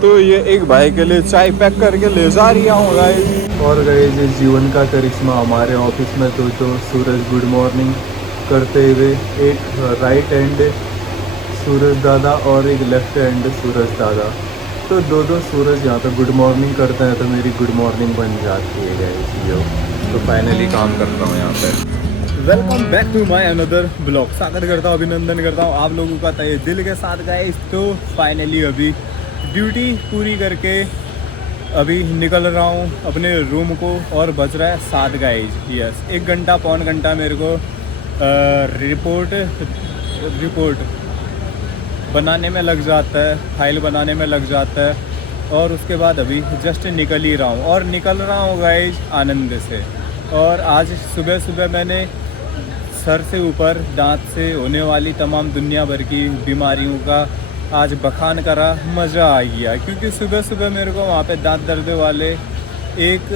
तो ये एक भाई के लिए चाय पैक करके ले जा रही हूँ गाइस। और गाइस ये जीवन का करिश्मा हमारे ऑफिस में तो सूरज गुड मॉर्निंग करते हुए, एक राइट हैंड सूरज दादा और एक लेफ्ट हैंड सूरज दादा, तो दो सूरज यहाँ पे गुड मॉर्निंग करते हैं, तो मेरी गुड मॉर्निंग बन जाती है गाइस यो। तो फाइनली काम करता हूँ यहाँ पे। Welcome back to my another blog. स्वागत करता हूँ, अभिनंदन करता हूँ आप लोगों का तहे दिल के साथ गाइस। तो फाइनली अभी ड्यूटी पूरी करके अभी निकल रहा हूँ अपने रूम को, और बज रहा है 7 गाइस। यस, 1 घंटा पौन घंटा मेरे को रिपोर्ट बनाने में लग जाता है, फाइल बनाने में लग जाता है, और उसके बाद अभी जस्ट निकल ही रहा हूँ, और निकल रहा हूँ गाइस आनंद से। और आज सुबह सुबह मैंने सर से ऊपर दांत से होने वाली तमाम दुनिया भर की बीमारियों का आज बखान करा, मज़ा आ गया, क्योंकि सुबह सुबह मेरे को वहाँ पे दांत दर्द वाले एक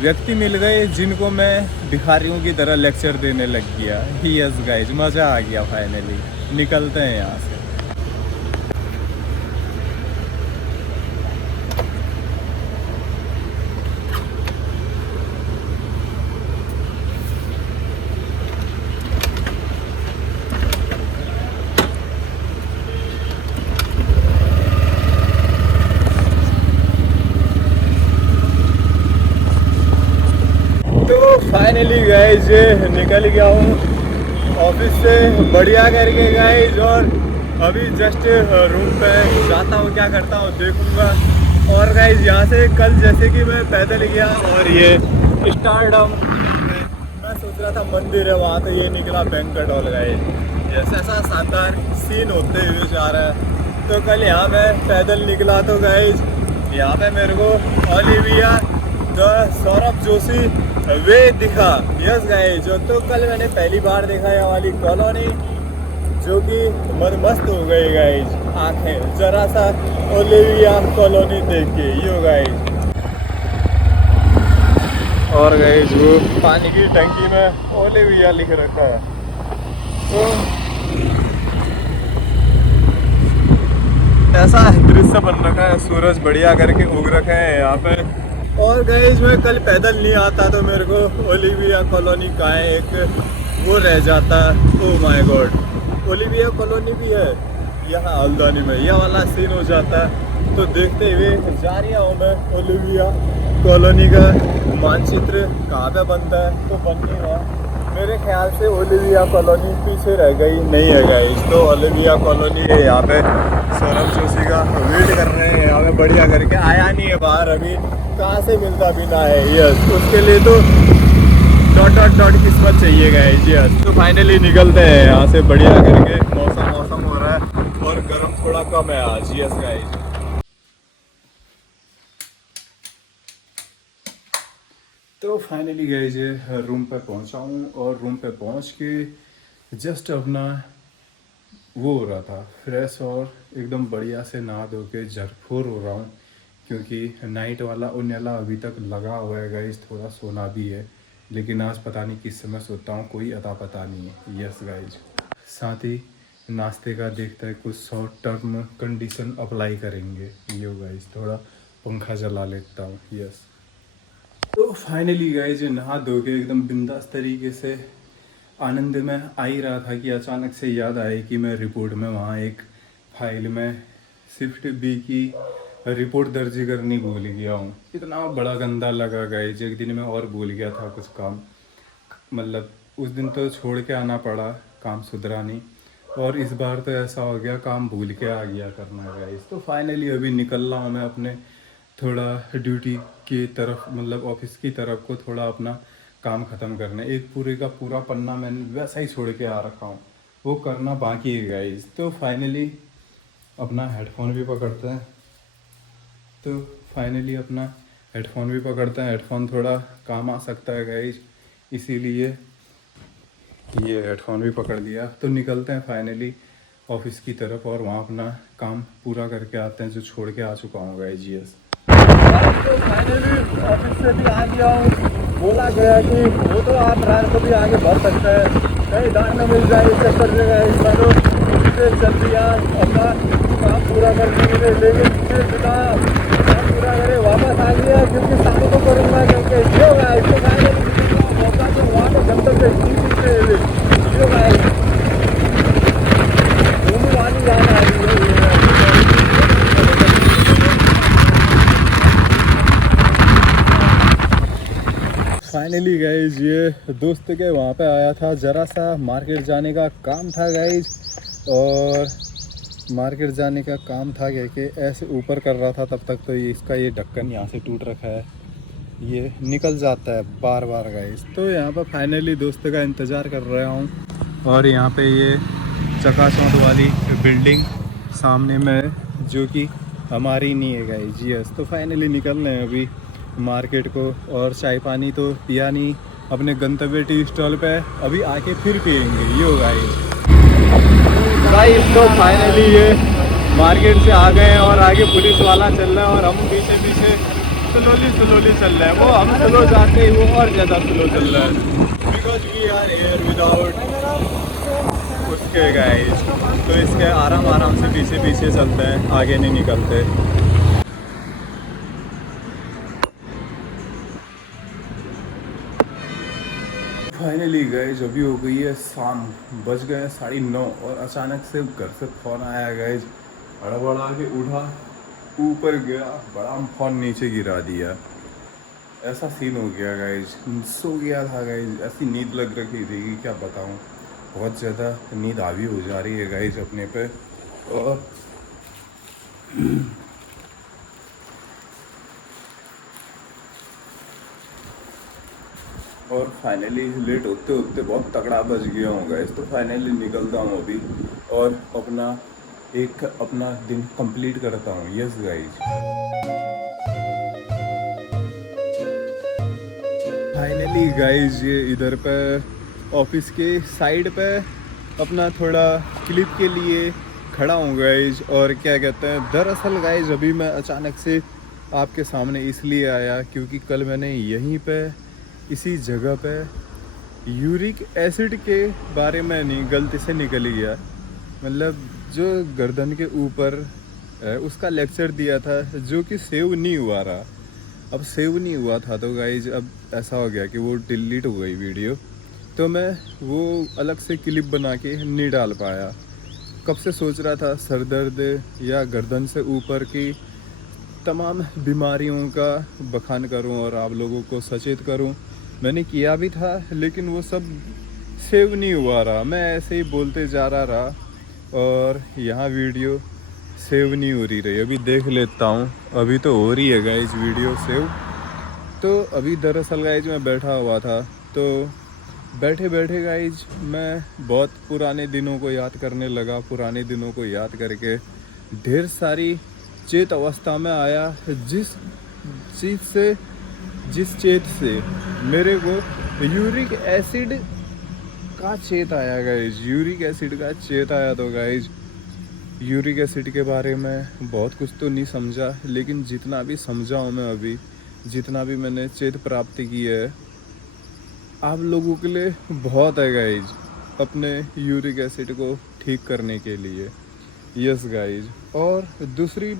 व्यक्ति मिल गए जिनको मैं भिखारियों की तरह लेक्चर देने लग गया। यस गाइस, मज़ा आ गया। फाइनली निकलते हैं यहाँ से। फाइनली गाइज निकल गया हूँ ऑफिस से बढ़िया करके गाइज, और अभी जस्ट रूम पे जाता हूँ, क्या करता हूँ देखूँगा। और गाइज यहाँ से कल जैसे कि मैं पैदल गया और ये स्टारडम, मैं सोच रहा था मंदिर है वहाँ, तो ये निकला बैंक्वेट हॉल गाइज। जैसे ऐसा शानदार सीन होते हुए जा रहा है। तो कल यहाँ मैं पैदल निकला तो गाइज यहाँ पे मेरे को ओलिविया द सौरभ जोशी वे दिखा। यस गाइस, जो तो कल मैंने पहली बार देखा ये वाली कॉलोनी, जो कि मस्त हो गई गाइस आंखें जरा सा ओलिविया कॉलोनी देख के यो गाइस। और गाइस वो पानी की टंकी में ओलिविया लिख रखा है। तो ऐसा दृश्य बन रखा है, सूरज बढ़िया करके उग रखे हैं यहाँ पे। और गाइस मैं कल पैदल नहीं आता तो मेरे को ओलिविया कॉलोनी का है एक वो रह जाता है। Oh my God, Olivia colony भी है यहाँ हल्द्वानी में, यह वाला सीन हो जाता है। तो देखते हुए जा रहा हूँ मैं ओलिविया कॉलोनी का मानचित्र कहाँ पे बनता है, तो बन नहीं रहा मेरे ख्याल से। ओलिविया कॉलोनी पीछे रह गई नहीं है गाइस। तो ओलिविया कॉलोनी है यहाँ पे, सौरभ जोशी का वेट कर रहे हैं यहाँ पे बढ़िया करके, आया नहीं है बाहर अभी, कहाँ से मिलता भी ना है। यस, उसके लिए तो डॉट किस्मत चाहिए गाइस। यस, तो फाइनली निकलते हैं यहाँ से बढ़िया करके। मौसम हो रहा है और गर्म थोड़ा कम है आज। यस गाइस, तो फाइनली गाइस रूम पे पहुँचा हूँ, और रूम पे पहुँच के जस्ट अपना वो हो रहा था फ्रेश, और एकदम बढ़िया से नहा धो के झरफोर हो रहा हूँ, क्योंकि नाइट वाला उन्याला अभी तक लगा हुआ है गाइस। थोड़ा सोना भी है, लेकिन आज पता नहीं किस समय सोता हूँ, कोई अता पता नहीं है। यस गाइस, साथ ही नाश्ते का देखते हैं कुछ शॉर्ट टर्म कंडीशन अप्लाई करेंगे। यो गाइस, थोड़ा पंखा जला लेता हूँ। यस, तो फाइनली गाइस नहा धो के एकदम बिंदास तरीके से आनंद में आ ही रहा था कि अचानक से याद आए कि मैं रिपोर्ट में वहाँ एक फाइल में शिफ्ट बी की रिपोर्ट दर्ज करनी भूल गया हूँ। इतना बड़ा गंदा लगा गाइस, एक दिन में और भूल गया था कुछ काम, मतलब उस दिन तो छोड़ के आना पड़ा, काम सुधरा नहीं, और इस बार तो ऐसा हो गया काम भूल के आ गया करना गाइस। तो फाइनली अभी निकल रहा हूँ मैं अपने थोड़ा ड्यूटी की तरफ, मतलब ऑफिस की तरफ को, थोड़ा अपना काम ख़त्म करने। एक पूरे का पूरा पन्ना मैंने वैसा ही छोड़ के आ रखा हूँ, वो करना बाकी है गाइस। तो फाइनली अपना हेडफोन भी पकड़ते हैं, हेडफोन थोड़ा काम आ सकता है गाइस, इसीलिए ये हेडफोन भी पकड़ लिया। तो निकलते हैं फाइनली ऑफिस की तरफ, और वहाँ अपना काम पूरा करके आते हैं जो छोड़ के आ चुका हूँ गाइस। यस, तो फाइनली ऑफिस से भी आ गया हूँ। बोला गया कि वो तो आप रात को भी आगे बढ़ सकते हैं, कहीं डांट न मिल जाए इस चक्कर में गाइस। मैं तो से चल दिया अपना काम पूरा करने के लिए, लेकिन फिर बिना काम पूरा करे वापस आ गया क्योंकि शाम को करूँगा क्योंकि जो गाइस तो फाइनली मौका तो वहाँ पे गंतव्य जो गाइस दोनों वाली जाना है। फाइनली गाइज ये दोस्त के वहाँ पे आया था, ज़रा सा मार्केट जाने का काम था गाइज, और मार्केट जाने का काम था कह के ऐसे ऊपर कर रहा था। तब तक तो ये इसका ये ढक्कन यहाँ से टूट रखा है, ये निकल जाता है बार बार गाइज। तो यहाँ पर फाइनली दोस्त का इंतज़ार कर रहा हूँ, और यहाँ पे ये चकाचौंध वाली बिल्डिंग सामने में जो कि हमारी नहीं है गाइज। यस, तो फाइनली निकल रहे हैं अभी मार्केट को, और चाय पानी तो पिया नहीं अपने गंतव्य टी स्टॉल पे, अभी आके फिर पियेंगे। यो गाइस तो फाइनली ये मार्केट से आ गए हैं और आगे पुलिस वाला चल रहा है और हम पीछे पीछे स्लोली चल रहे हैं। वो हम स्लो जाते ही वो और ज़्यादा स्लो चल रहा है, because we are here without उसके गाइस। तो इसके आराम से पीछे पीछे चलते हैं, आगे नहीं निकलते। फाइनली गाइज अभी हो गई है शाम, बज गए 9:30 और अचानक से घर से फ़ोन आया गाइज। हड़बड़ा के उठा, ऊपर गया, बड़ा फ़ोन नीचे गिरा दिया। ऐसा सीन हो गया गाइज, सो गया था गाइज, ऐसी नींद लग रही थी कि क्या बताऊं, बहुत ज़्यादा नींद हावी हो जा रही है गाइज अपने पे। और फाइनली लेट होते होते बहुत तगड़ा बज गया हूँ गाइस। तो फाइनली निकलता हूँ अभी और अपना दिन कंप्लीट करता हूँ। यस गाइस, फाइनली गाइस ये इधर पे ऑफिस के साइड पे अपना थोड़ा क्लिप के लिए खड़ा हूँ गाइस। और क्या कहते हैं, दरअसल गाइस अभी मैं अचानक से आपके सामने इसलिए आया क्योंकि कल मैंने यहीं पे इसी जगह पे यूरिक एसिड के बारे में नहीं गलती से निकल गया, मतलब जो गर्दन के ऊपर है उसका लेक्चर दिया था जो कि सेव नहीं हुआ रहा। अब सेव नहीं हुआ था तो गाइज अब ऐसा हो गया कि वो डिलीट हो गई वीडियो, तो मैं वो अलग से क्लिप बना के नहीं डाल पाया। कब से सोच रहा था सर दर्द या गर्दन से ऊपर की तमाम बीमारियों का बखान करूं और आप लोगों को सचेत करूं। मैंने किया भी था लेकिन वो सब सेव नहीं हुआ रहा, मैं ऐसे ही बोलते जा रहा और यहाँ वीडियो सेव नहीं हो रही। अभी देख लेता हूँ, अभी तो हो रही है गाइज वीडियो सेव। तो अभी दरअसल गाइज मैं बैठा हुआ था, तो बैठे बैठे गाइज मैं बहुत पुराने दिनों को याद करने लगा। पुराने दिनों को याद करके ढेर सारी चेत अवस्था में आया, जिस चेत से मेरे को यूरिक एसिड का चेत आया गाइज। यूरिक एसिड का चेत आया। तो गाइज यूरिक एसिड के बारे में बहुत कुछ तो नहीं समझा, लेकिन जितना भी समझा हूँ मैं अभी, जितना भी मैंने चेत प्राप्ति की है, आप लोगों के लिए बहुत है गाइज अपने यूरिक एसिड को ठीक करने के लिए। यस गाइज, और दूसरी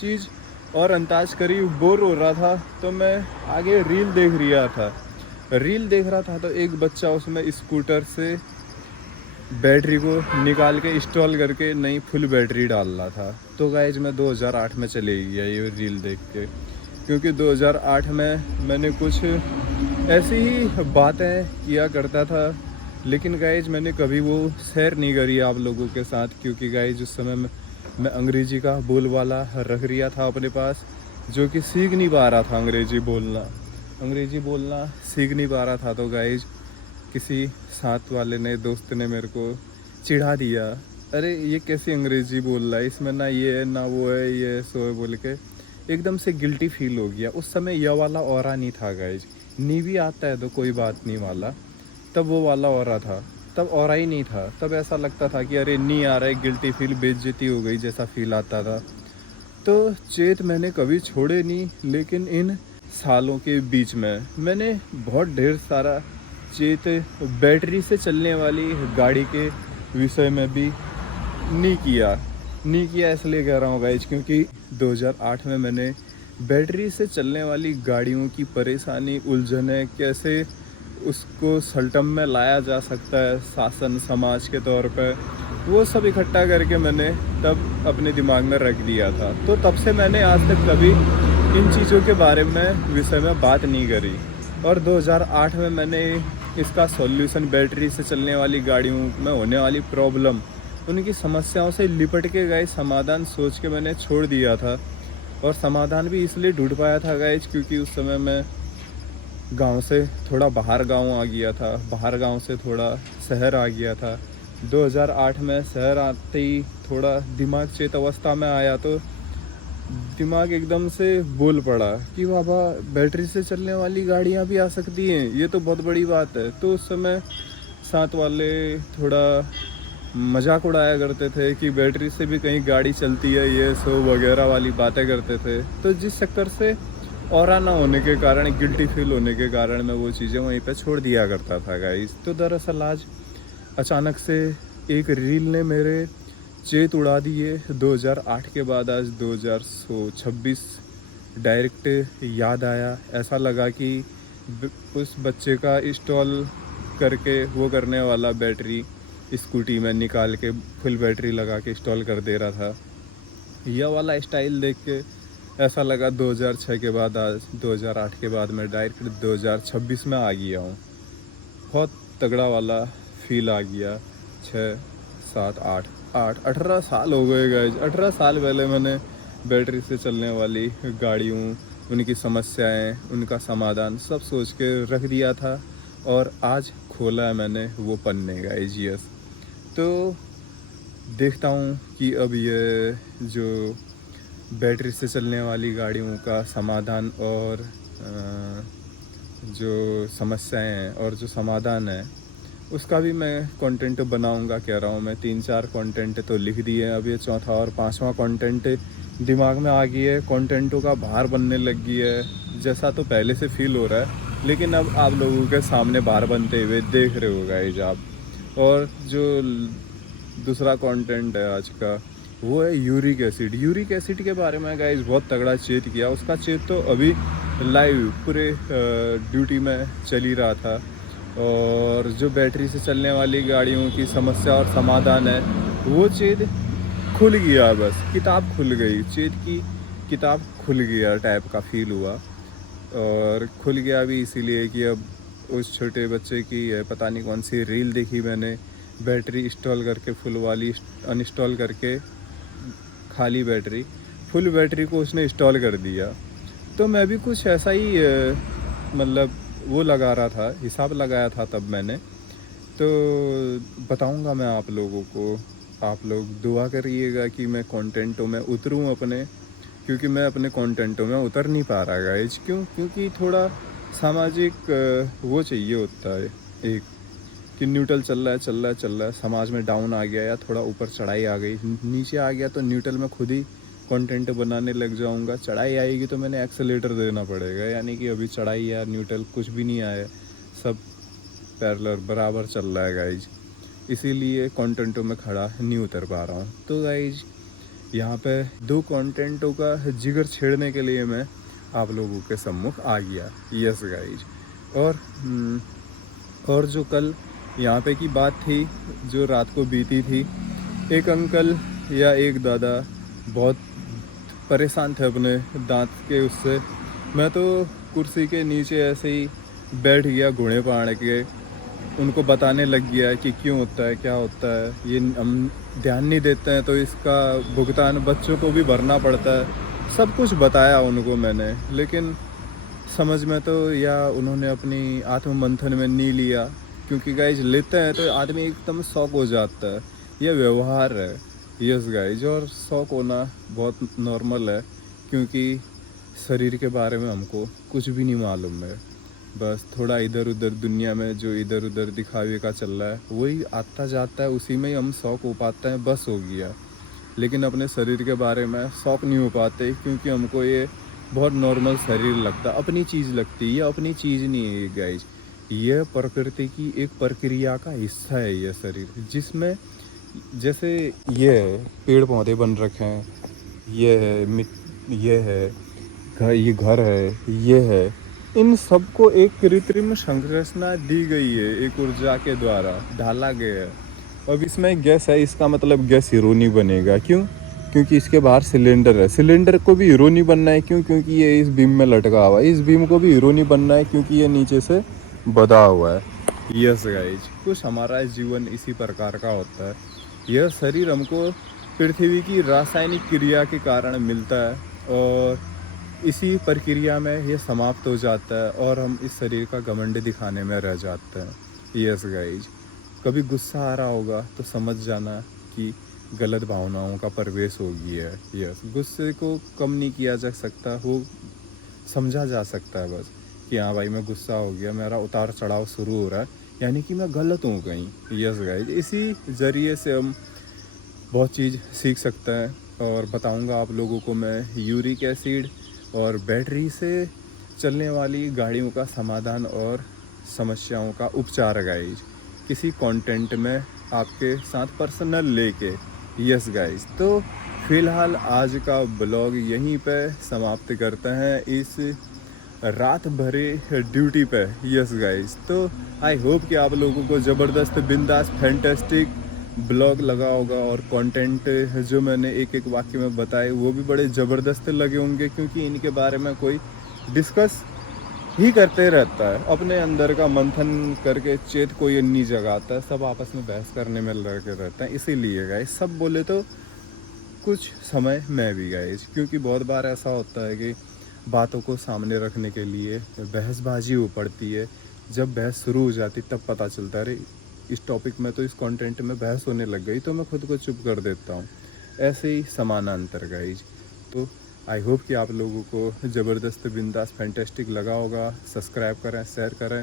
चीज़ और अंदाज करीब बोर हो रहा था तो मैं आगे रील देख रहा था तो एक बच्चा उसमें स्कूटर से बैटरी को निकाल के इंस्टॉल करके नई फुल बैटरी डाल रहा था। तो गाइज मैं 2008 में चले गया ये रील देख के, क्योंकि 2008 में मैंने कुछ ऐसी ही बातें किया करता था, लेकिन गाइज मैंने कभी वो शेयर नहीं करी आप लोगों के साथ, क्योंकि गाइज उस समय मैं अंग्रेजी का बोलबाला रख रिया था अपने पास, जो कि सीख नहीं पा रहा था अंग्रेजी बोलना सीख नहीं पा रहा था। तो गाइज किसी साथ वाले ने, दोस्त ने मेरे को चिढ़ा दिया, अरे ये कैसी अंग्रेजी बोल रहा है, इसमें ना ये है ना वो है, ये सो है बोल के एकदम से गिल्टी फील हो गया। उस समय यह वाला ऑरा नहीं था गाइज, नी भी आता है तो कोई बात नहीं वाला, तब वो वाला ऑरा था, तब ऑरा ही नहीं था। तब ऐसा लगता था कि अरे नहीं आ रहा है, गिल्टी फील, बेइज्जती हो गई जैसा फील आता था। तो चेत मैंने कभी छोड़े नहीं, लेकिन इन सालों के बीच में मैंने बहुत ढेर सारा चेत बैटरी से चलने वाली गाड़ी के विषय में भी नहीं किया इसलिए कह रहा हूँ गाइज, क्योंकि 2008 में मैंने बैटरी से चलने वाली गाड़ियों की परेशानी, उलझने, कैसे उसको सल्टम में लाया जा सकता है शासन समाज के तौर पे, वो सब इकट्ठा करके मैंने तब अपने दिमाग में रख दिया था। तो तब से मैंने आज तक कभी इन चीज़ों के बारे में विषय में बात नहीं करी। और 2008 में मैंने इसका सॉल्यूशन, बैटरी से चलने वाली गाड़ियों में होने वाली प्रॉब्लम, उनकी समस्याओं से लिपट के गए समाधान सोच के मैंने छोड़ दिया था। और समाधान भी इसलिए ढूंढ पाया था गाइज, क्योंकि उस समय मैं गांव से थोड़ा बाहर गांव आ गया था, बाहर गांव से थोड़ा शहर आ गया था। 2008 में शहर आते ही थोड़ा दिमाग चेत अवस्था में आया, तो दिमाग एकदम से बोल पड़ा कि बाबा बैटरी से चलने वाली गाड़ियां भी आ सकती हैं, ये तो बहुत बड़ी बात है। तो उस समय साथ वाले थोड़ा मजाक उड़ाया करते थे कि बैटरी से भी कहीं गाड़ी चलती है, ये सो वगैरह वाली बातें करते थे। तो जिस चक्कर से और ना होने के कारण, गिल्टी फील होने के कारण मैं वो चीज़ें वहीं पे छोड़ दिया करता था गाइस। तो दरअसल आज अचानक से एक रील ने मेरे चेत उड़ा दिए। 2008 के बाद आज 2026 डायरेक्ट याद आया। ऐसा लगा कि उस बच्चे का इंस्टॉल करके वो करने वाला बैटरी स्कूटी में निकाल के फुल बैटरी लगा के इंस्टॉल कर दे रहा था। यह वाला स्टाइल देख के ऐसा लगा 2006 के बाद आज 2008 के बाद मैं डायरेक्ट 2026 में आ गया हूँ। बहुत तगड़ा वाला फील आ गया। 6 7 8 18 साल हो गए गाइस। 18 साल पहले मैंने बैटरी से चलने वाली गाड़ियों, उनकी समस्याएं, उनका समाधान सब सोच के रख दिया था। और आज खोला है मैंने वो पन्ने गाइस। यस, तो देखता हूँ कि अब ये जो बैटरी से चलने वाली गाड़ियों का समाधान और जो समस्याएं हैं और जो समाधान है उसका भी मैं कंटेंट बनाऊंगा कह रहा हूँ मैं। 3-4 कंटेंट तो लिख दिए हैं, अब ये चौथा और 5वां कंटेंट दिमाग में आ गई है। कंटेंटों का भार बनने लग गई है, जैसा तो पहले से फील हो रहा है, लेकिन अब आप लोगों के सामने भार बनते हुए देख रहे हो गाइस आप। और जो दूसरा कंटेंट है आज का वो है यूरिक एसिड। यूरिक एसिड के बारे में गाइस बहुत तगड़ा चेत किया। उसका चेत तो अभी लाइव पूरे ड्यूटी में चल ही रहा था। और जो बैटरी से चलने वाली गाड़ियों की समस्या और समाधान है वो चेत खुल गया, बस किताब खुल गई, चेत की किताब खुल गया टाइप का फील हुआ। और खुल गया भी इसीलिए कि अब उस छोटे बच्चे की पता नहीं कौन सी रील देखी मैंने, बैटरी इंस्टॉल करके फुल वाली अनइंस्टॉल करके खाली बैटरी, फुल बैटरी को उसने इंस्टॉल कर दिया। तो मैं भी कुछ ऐसा ही मतलब वो लगा रहा था, हिसाब लगाया था तब मैंने। तो बताऊंगा मैं आप लोगों को। आप लोग दुआ करिएगा कि मैं कंटेंटों में उतरूं अपने, क्योंकि मैं अपने कंटेंटों में उतर नहीं पा रहा गाइज। क्योंकि थोड़ा सामाजिक वो चाहिए होता है एक, कि न्यूट्रल चल रहा है, समाज में डाउन आ गया या थोड़ा ऊपर चढ़ाई आ गई, नीचे आ गया तो न्यूट्रल में खुद ही कंटेंट बनाने लग जाऊंगा। चढ़ाई आएगी तो मैंने एक्सेलेरेटर देना पड़ेगा, यानी कि अभी चढ़ाई या न्यूट्रल कुछ भी नहीं आया, सब पैरेलल बराबर चल रहा है गाइज। इसीलिए कंटेंटों में खड़ा नहीं उतर पा रहा हूँ। तो गाइज यहाँ पे 2 कंटेंटों का जिगर छेड़ने के लिए मैं आप लोगों के सम्मुख आ गया। Yes guys. और जो कल यहाँ पे की बात थी, जो रात को बीती थी, एक अंकल या एक दादा बहुत परेशान थे अपने दांत के उससे। मैं तो कुर्सी के नीचे ऐसे ही बैठ गया घुड़े पाड़ के, उनको बताने लग गया कि क्यों होता है, क्या होता है, ये हम ध्यान नहीं देते हैं तो इसका भुगतान बच्चों को भी भरना पड़ता है। सब कुछ बताया उनको मैंने, लेकिन समझ में तो या उन्होंने अपनी आत्म मंथन में नहीं लिया। क्योंकि गाइज लेते हैं तो आदमी एकदम शौक हो जाता है, यह व्यवहार है। यस गाइज, और शौक होना बहुत नॉर्मल है, क्योंकि शरीर के बारे में हमको कुछ भी नहीं मालूम है। बस थोड़ा इधर उधर दुनिया में जो इधर उधर दिखावे का चल रहा है वही आता जाता है, उसी में ही हम शौक हो पाते हैं, बस हो गया। लेकिन अपने शरीर के बारे में शौक नहीं हो पाते, क्योंकि हमको ये बहुत नॉर्मल शरीर लगता, अपनी चीज़ लगती है। ये अपनी चीज़ नहीं है गाइज, यह प्रकृति की एक प्रक्रिया का हिस्सा है। यह शरीर जिसमें जैसे ये है, पेड़ पौधे बन रखे हैं, ये है ये है ये घर है, ये है, इन सबको एक कृत्रिम संरचना दी गई है, एक ऊर्जा के द्वारा ढाला गया है। अब इसमें गैस है, इसका मतलब गैस हीरो नहीं बनेगा। क्यों? क्योंकि इसके बाहर सिलेंडर है, सिलेंडर को भी हीरो नहीं बनना है। क्यों? क्योंकि ये इस बीम में लटका हुआ है। इस बीम को भी हीरो नहीं बनना है, क्योंकि ये नीचे से बधा हुआ है। यस गाइज, कुछ हमारा जीवन इसी प्रकार का होता है। यह शरीर हमको पृथ्वी की रासायनिक क्रिया के कारण मिलता है और इसी प्रक्रिया में ये समाप्त हो जाता है और हम इस शरीर का घमंड दिखाने में रह जाते हैं। यस गाइज, कभी गुस्सा आ रहा होगा तो समझ जाना कि गलत भावनाओं का प्रवेश हो गया है। यस, गुस्से को कम नहीं किया जा सकता, वो समझा जा सकता है बस कि हाँ भाई मैं गुस्सा हो गया, मेरा उतार चढ़ाव शुरू हो रहा है, यानी कि मैं गलत हूँ कहीं। यस गाइज, इसी ज़रिए से हम बहुत चीज़ सीख सकते हैं और बताऊंगा आप लोगों को मैं यूरिक एसिड और बैटरी से चलने वाली गाड़ियों का समाधान और समस्याओं का उपचार गाइज किसी कंटेंट में आपके साथ पर्सनल लेके। यस गाइज, तो फिलहाल आज का ब्लॉग यहीं पे समाप्त करते हैं इस रात भरे ड्यूटी पे। यस गाइज, तो आई होप कि आप लोगों को ज़बरदस्त बिंदास फैंटास्टिक ब्लॉग लगा होगा और कंटेंट जो मैंने एक एक वाक्य में बताए वो भी बड़े ज़बरदस्त लगे होंगे, क्योंकि इनके बारे में कोई डिस्कस ही करते रहता है, अपने अंदर का मंथन करके चेत कोई नहीं जगाता है, सब आपस में बहस करने में लगे रहते हैं। इसीलिए गाइस सब बोले तो कुछ समय मैं भी गाइस, क्योंकि बहुत बार ऐसा होता है कि बातों को सामने रखने के लिए बहसबाजी हो पड़ती है। जब बहस शुरू हो जाती तब पता चलता है अरे इस टॉपिक में तो इस कंटेंट में बहस होने लग गई, तो मैं खुद को चुप कर देता हूँ। ऐसे ही समानांतर गाइज, तो आई होप कि आप लोगों को ज़बरदस्त बिंदास फैंटेस्टिक लगा होगा। सब्सक्राइब करें, शेयर करें,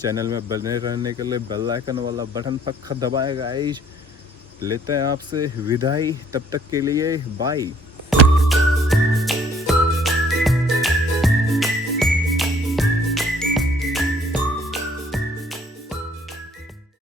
चैनल में बने रहने के लिए बेल आइकन वाला बटन पक्का दबाएं गाइज। लेते हैं आपसे विदाई, तब तक के लिए बाय।